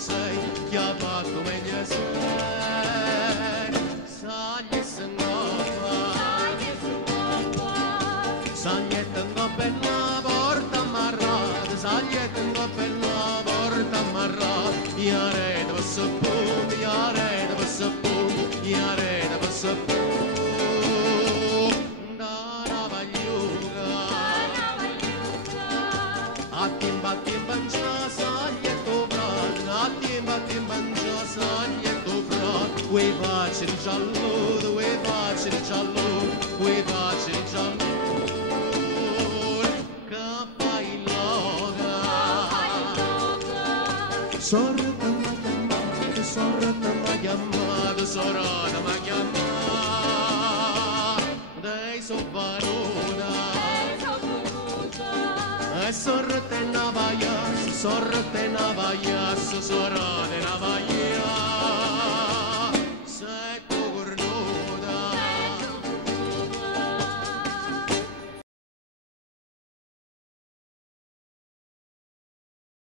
sei, chiamato meglio sei. Sagli se ngoppa, sagli tengo per la porta amarrata, sagli tengo per la porta amarrata. Iare dove se pum, iare dove se pum, iare dove se pum. Timba già saglie tu brat, timba già saglie tu brat. We baci il giallo, we baci il giallo, we baci il giallo. Che fai loga? Sorretta m'ha chiamato, sorretta m'ha chiamato, sorretta m'ha chiamato. Dei sopparona. Sorte na vayas, sorra